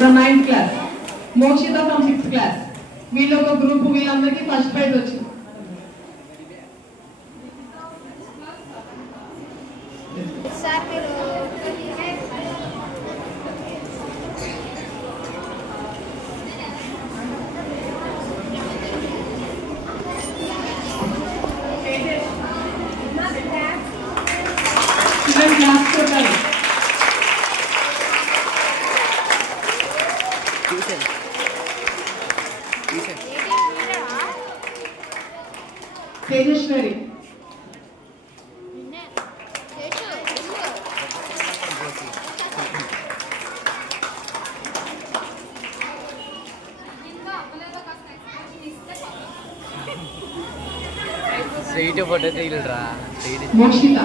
From 9th class, Mokshita from 6th class. వీళ్ళు ఒక గ్రూప్, వీళ్ళందరికీ ఫస్ట్ ప్రైజ్ వచ్చింది. తేజేశ్వరి, స్ట్రైట్ ఫోటో తీయరా. Mokshita,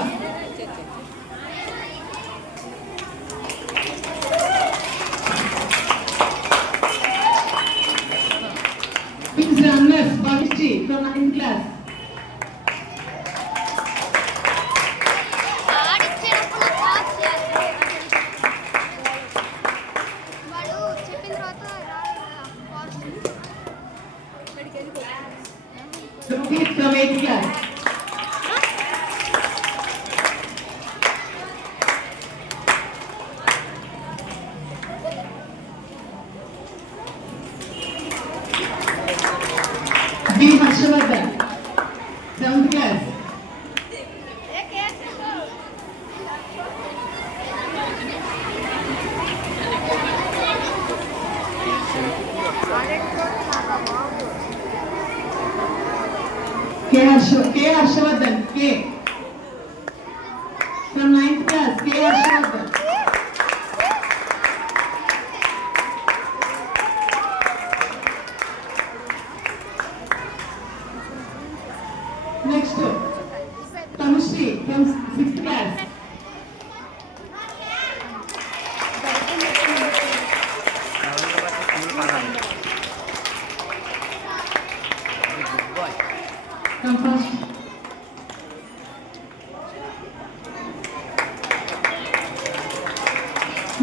runners Bhavishri from 9th class. Rohit from 8th class. B. Harshavardhan, 7th class. K. Harshavardhan, K. From 9th class, K. Harshavardhan. Next, Tanushree from 6th class. Come first.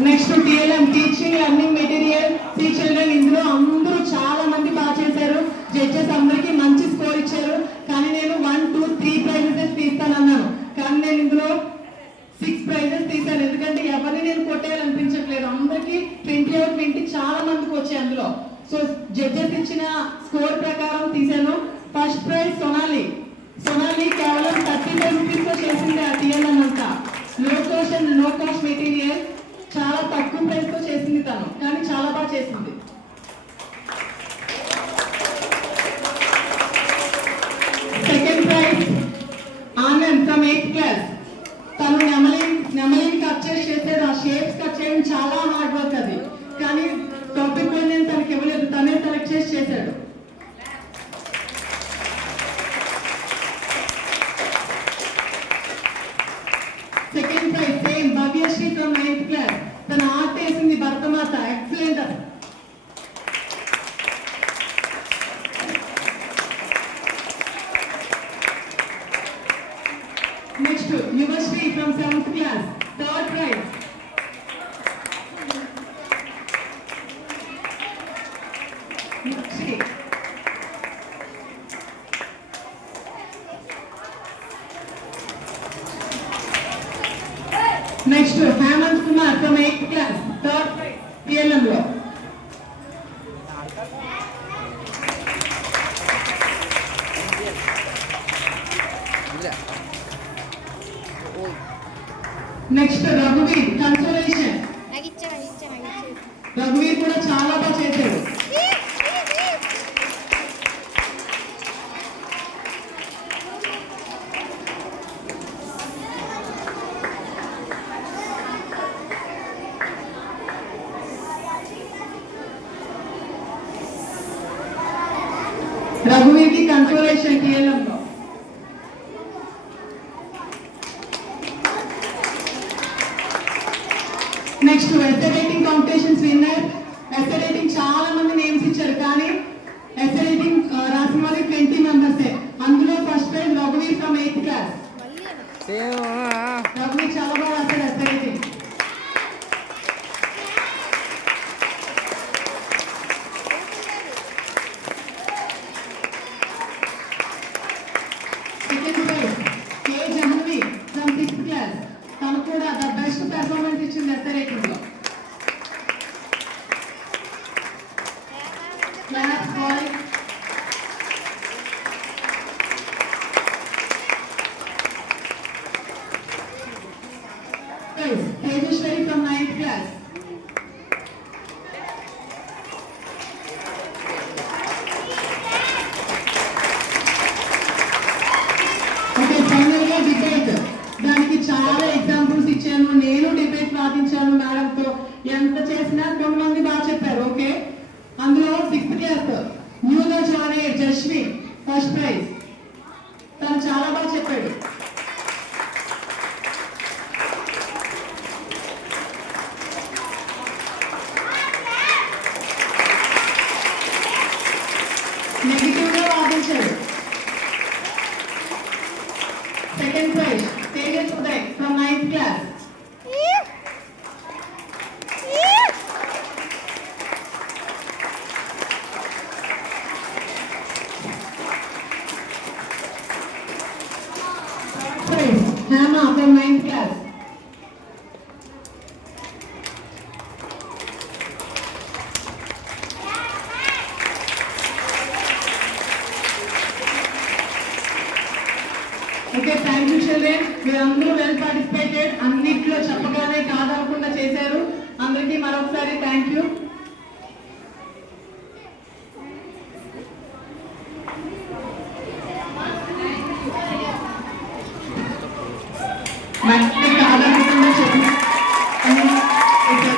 Next to TLM, teaching learning material, see children. ఇందులో అందరూ చాలా మంది బాగా చేశారు. జడ్జెస్ అందరికీ మంచి స్కోర్ ఇచ్చారు. కానీ నేను 1, 2, 3 ప్రైజెస్ తీస్తానన్నాను. కానీ నేను ఇందులో 6 ప్రైజెస్ తీశాను. ఎందుకంటే ఎవరిని నేను కొట్టేయాలనిపించట్లేదు. అందరికీ 20 out 20 చాలా మందికి వచ్చాయి అందులో. సో జడ్జెస్ ఇచ్చిన స్కోర్ ప్రకారం తీశాను. First prize Sonali. సోనాలి కేవలం 35 రూపీస్తో చేసింది ఆ TLM అంతా. లో కాస్ట్ మెటీరియల్, చాలా తక్కువ ప్రైస్తో చేసింది తను, కానీ చాలా బాగా చేసింది. Second prize Anand from 8th class. తను నెమలిని కట్ చేసేది, ఆ షేప్స్ కట్ చేయడం చాలా హార్డ్ వర్క్ అది. కానీ టాపిక్ నేను తనకి ఇవ్వలేదు, తనే సెలెక్ట్ చేసి చేశాడు. Second prize same Bhavyasri from 9th class. తన ఆర్ట్ వేసింది భరతమాత, ఎక్సలెంట్ అది. Next Yuvasri from 7th class, third prize. Next Hemanth Kumar from 8th class, third prize TLM లో. నెక్స్ట్ రఘువీర్ కన్సోలేషన్. రఘువీర్ కూడా చాలా బాగా చేశాడు. రఘువీర్కి కన్సోలేషన్ TLM లో. Next SA writing competitions winner. SA writing చాలా మంది నేమ్స్ ఇచ్చారు, కానీ ఎస్ఏ రైటింగ్ రాసిన వాళ్ళకి 20 మెంబర్సే. అందులో ఫస్ట్ ప్రైజ్ రఘువీర్ ఫ్రమ్ 8th క్లాస్. రఘువీర్ చాలా బాగా రాశాడు SA writing. Claps, boys. Guys, Tejashwari from 9th class. Okay, final గా డిబేట్. దానికి చాలా ఎగ్జాంపుల్స్ ఇచ్చాను, నేను డిబేట్ వాదించాను మేడంతో. ఎంత చేసినా కొంతమంది బాగా చెప్పారు. ఓకే, అందులో 6th క్లాస్ న్యూగా జాయిన్ అయ్యే జస్విన్ ఫస్ట్ ప్రైజ్. తను చాలా బాగా చెప్పాడు. నెగిటివ్ గా వాదించాడు. Second prize Tejas Uday from 9th class. Praise Hannah from 9th class. Okay, thank you children. మీరందరూ వెల్ పార్టిసిపేటెడ్. అన్నిట్లో చెప్పగానే కాదనకుండా చేశారు. అందరికీ మరొకసారి థ్యాంక్ యూ. కాదనకుండా చెప్పు. ఓకే.